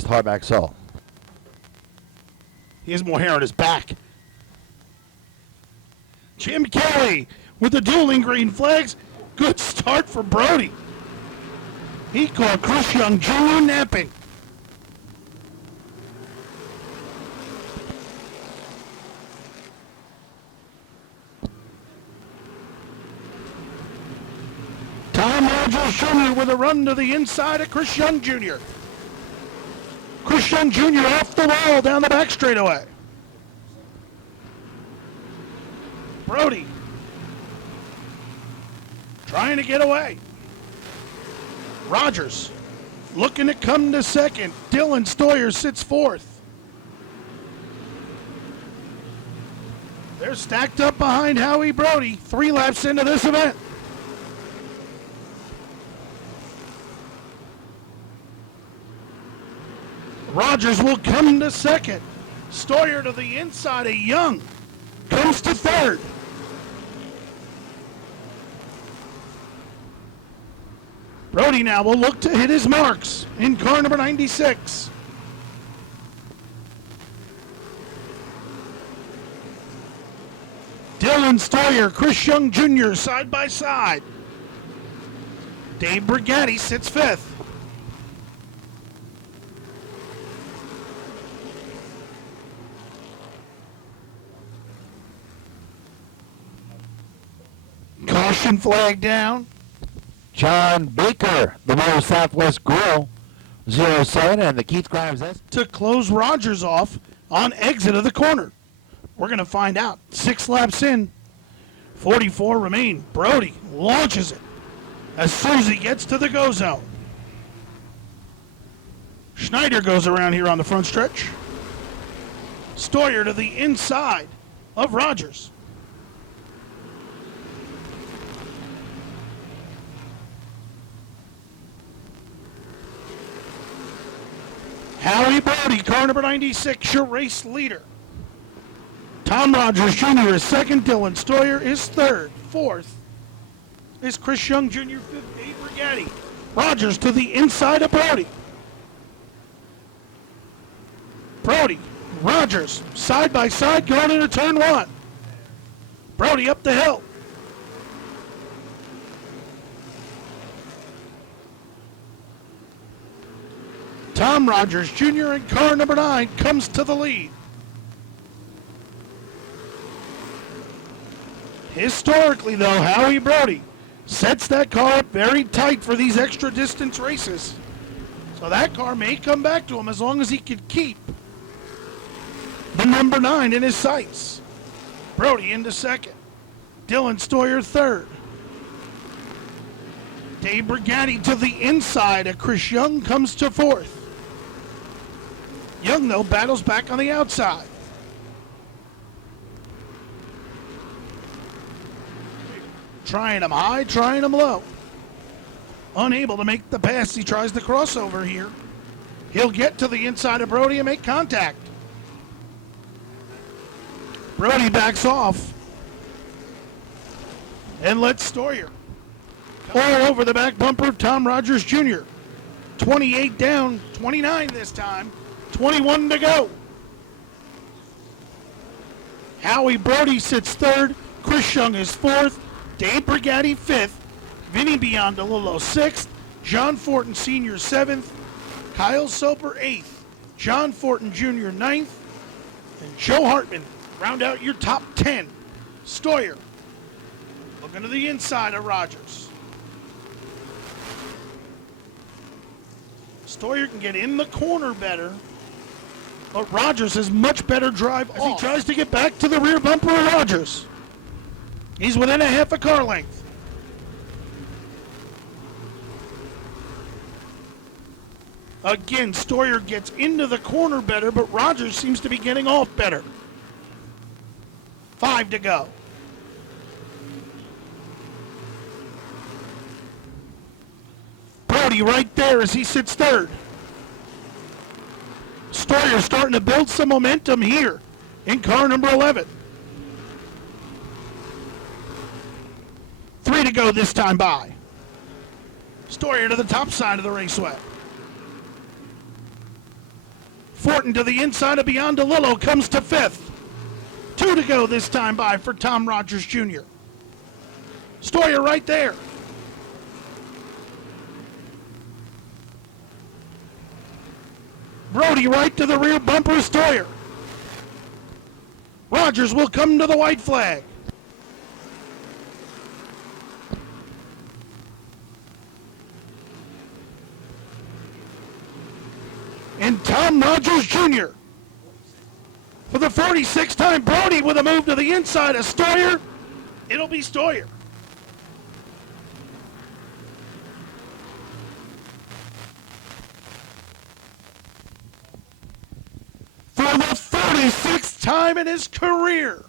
hardback sole. He has more hair on his back. Jim Kelly with the dueling green flags. Good start for Brody. He caught Chris Young Jr. napping. Tom Rogers Jr. with a run to the inside of Chris Young Jr. Chris Young Jr. off the wall down the back straightaway. Brody trying to get away. Rogers looking to come to second. Dylan Stoyer sits fourth. They're stacked up behind Howie Brody 3 laps into this event. Rogers will come to second. Stoyer to the inside of Young. Comes to third. Brody now will look to hit his marks in car number 96. Dylan Stoyer, Chris Young Jr. side by side. Dave Brigatti sits fifth. Caution flag down. John Baker, the World Southwest Grill, 07, and the Keith Grimes S. To close Rogers off on exit of the corner. We're going to find out. 6 laps in, 44 remain. Brody launches it as soon as he gets to the go zone. Schneider goes around here on the front stretch. Stoyer to the inside of Rogers. Howie Brody, car number 96, your race leader. Tom Rogers Jr. is second. Dylan Stoyer is third. Fourth is Chris Young Jr. Fifth, Dave Brigatti. Rogers to the inside of Brody. Brody, Rogers, side by side going into turn 1. Brody up the hill. Tom Rogers Jr. in car number 9 comes to the lead. Historically, though, Howie Brody sets that car up very tight for these extra distance races. So that car may come back to him as long as he can keep the number 9 in his sights. Brody into second. Dylan Stoyer third. Dave Brigatti to the inside of Chris Young comes to fourth. Young, though, battles back on the outside. Trying him high, trying him low. Unable to make the pass. He tries the crossover here. He'll get to the inside of Brody and make contact. Brody backs off and lets Stoyer all over the back bumper of Tom Rogers Jr. 28 down, 29 this time. 21 to go. Howie Brody sits third. Chris Young is fourth. Dave Brigatti fifth. Vinny Biondolillo sixth. John Fortin Sr. seventh. Kyle Soper eighth. John Fortin Jr. ninth. And Joe Hartman round out your top 10. Stoyer looking to the inside of Rogers. Stoyer can get in the corner better, but Rogers has much better drive as he tries to get back to the rear bumper of Rogers. He's within a half a car length. Again, Stoyer gets into the corner better, but Rogers seems to be getting off better. 5 to go. Brody right there as he sits third. Stoyer starting to build some momentum here in car number 11. 3 to go this time by. Stoyer to the top side of the raceway. Fortin to the inside of Beyond DeLillo comes to 5th. 2 to go this time by for Tom Rogers Jr. Stoyer right there. Brody right to the rear bumper of Stoyer. Rogers will come to the white flag. And Tom Rogers Jr. for the 46th time. Brody with a move to the inside of Stoyer. It'll be Stoyer. For the 46th time in his career.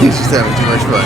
He's just having too much fun.